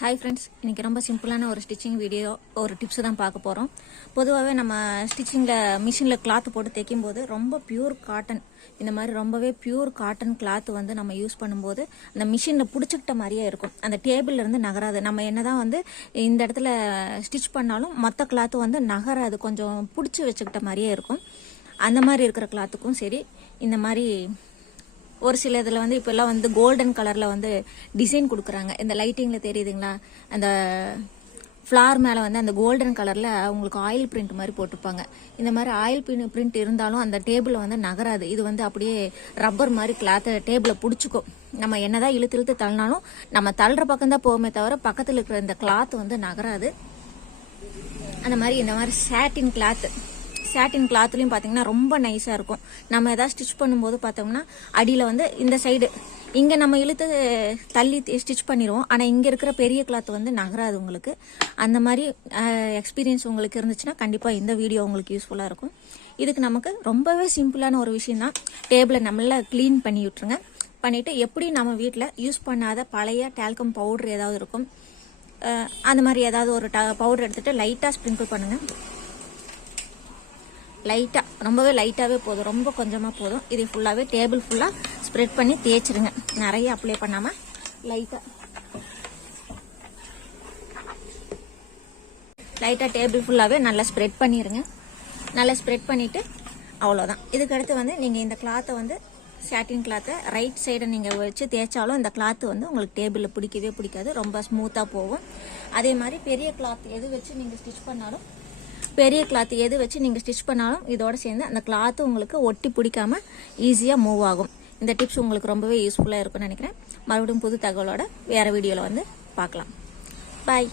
Hi friends, இன்றைக்கி ரொம்ப சிம்பிளான ஒரு ஸ்டிச்சிங் வீடியோ ஒரு டிப்ஸ் தான் பார்க்க போகிறோம். பொதுவாகவே நம்ம ஸ்டிச்சிங்கில் மிஷினில் கிளாத் போட்டு தைக்கும் போது ரொம்ப பியூர் காட்டன், இந்த மாதிரி ரொம்பவே பியூர் காட்டன் கிளாத் வந்து நம்ம யூஸ் பண்ணும்போது அந்த மிஷினில் பிடிச்சிக்கிட்ட மாதிரியே இருக்கும். அந்த டேபிள்லேருந்து நகராது. நம்ம என்ன தான் வந்து இந்த இடத்துல ஸ்டிச் பண்ணாலும் மொத்த கிளாத்து வந்து நகராது, கொஞ்சம் பிடிச்சி வச்சுக்கிட்ட மாதிரியே இருக்கும். அந்த மாதிரி இருக்கிற கிளாத்துக்கும் சரி, இந்த மாதிரி ஒரு சில இதில் வந்து இப்போல்லாம் வந்து கோல்டன் கலரில் வந்து டிசைன் கொடுக்குறாங்க. இந்த லைட்டிங்கில் தெரியுதுங்களா, அந்த ஃப்ளார் மேலே வந்து அந்த கோல்டன் கலரில் அவங்களுக்கு ஆயில் பிரிண்ட் மாதிரி போட்டிருப்பாங்க. இந்த மாதிரி ஆயில் பிரிண்ட் இருந்தாலும் அந்த டேபிளை வந்து நகராது. இது வந்து அப்படியே ரப்பர் மாதிரி கிளாத்தை டேபிளை பிடிச்சிக்கும். நம்ம என்னதான் இழுத்து இழுத்து தள்ளினாலும் நம்ம தள்ளுற பக்கம் தான் போகுமே தவிர பக்கத்தில் இருக்கிற இந்த கிளாத் வந்து நகராது. அந்த மாதிரி இந்த மாதிரி சாட்டின் கிளாத்லையும் பார்த்தீங்கன்னா ரொம்ப நைஸாக இருக்கும். நம்ம எதாவது ஸ்டிச் பண்ணும்போது பார்த்தோம்னா அடியில் வந்து இந்த சைடு இங்கே நம்ம இழுத்து தள்ளி ஸ்டிச் பண்ணிடுவோம். ஆனால் இங்கே இருக்கிற பெரிய கிளாத் வந்து நகராது உங்களுக்கு. அந்த மாதிரி எக்ஸ்பீரியன்ஸ் உங்களுக்கு இருந்துச்சுன்னா கண்டிப்பாக இந்த வீடியோ உங்களுக்கு யூஸ்ஃபுல்லாக இருக்கும். இதுக்கு நமக்கு ரொம்பவே சிம்பிளான ஒரு விஷயம் தான். டேபிளை நல்லா க்ளீன் பண்ணி விட்டுருங்க. பண்ணிவிட்டு எப்படி நம்ம வீட்டில் யூஸ் பண்ணாத பழைய டால்கம் பவுடர் ஏதாவது இருக்கும், அந்த மாதிரி ஏதாவது ஒரு பவுடர் எடுத்துகிட்டு லைட்டாக ஸ்ப்ரிங்கிள் பண்ணுங்கள். லைட்டாக, ரொம்பவே லைட்டாகவே போதும், ரொம்ப கொஞ்சமாக போதும். இது ஃபுல்லாகவே டேபிள் ஃபுல்லாக ஸ்ப்ரெட் பண்ணி தேய்ச்சிருங்க. நிறைய அப்ளை பண்ணாமல் லைட்டாக டேபிள் ஃபுல்லாகவே நல்லா ஸ்ப்ரெட் பண்ணிடுங்க. நல்லா ஸ்ப்ரெட் பண்ணிவிட்டு அவ்வளோதான். இதுக்கடுத்து வந்து நீங்கள் இந்த கிளாத்தை வந்து சாட்டின் கிளாத்தை ரைட் சைடை நீங்கள் வச்சு தேய்ச்சாலும் இந்த கிளாத்து வந்து உங்களுக்கு டேபிளில் பிடிக்காது, ரொம்ப ஸ்மூத்தாக போகும். அதே மாதிரி பெரிய கிளாத் எது வச்சு நீங்கள் ஸ்டிச் பண்ணாலும் இதோட சேர்ந்து அந்த கிளாத்து உங்களுக்கு ஒட்டி பிடிக்காம ஈஸியாக மூவ் ஆகும். இந்த டிப்ஸ் உங்களுக்கு ரொம்பவே யூஸ்ஃபுல்லாக இருக்கும்னு நினைக்கிறேன். மறுபடியும் புது தகவலோட வேறு வீடியோவில் வந்து பார்க்கலாம். பாய்.